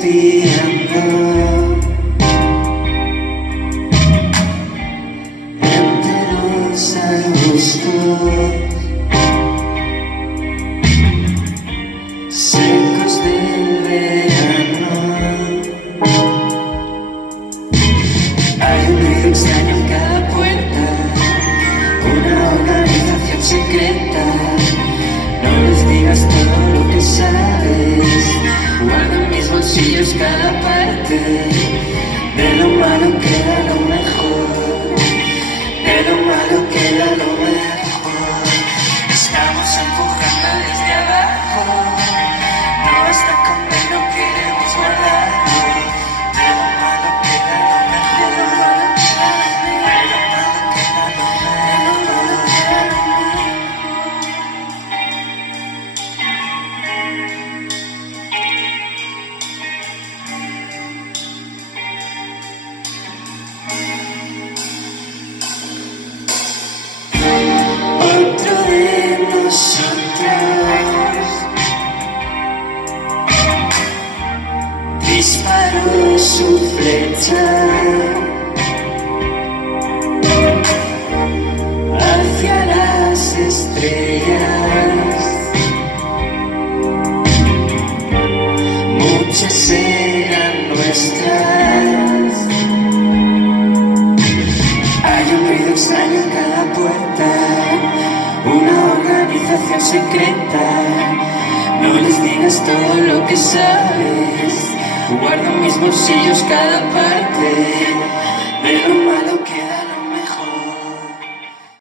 espiando entre los arbustos secos del verano. Hay un ruido extraño en cada puerta, una organización secreta. No les digas todo lo que sabes, guarda en mis bolsillos cada parte. De lo malo queda lo mejor, de lo malo queda lo mejor. Estamos empujando desde abajo, no basta con ver, no queremos guardarlo. De lo malo queda lo mejor, de lo malo queda lo otro de nosotros disparó su flecha hacia las estrellas. Muchas eran nuestras. Hay un ruido extraño en cada puerta, una organización secreta. No les digas todo lo que sabes, guarda en mis bolsillos cada parte. De lo malo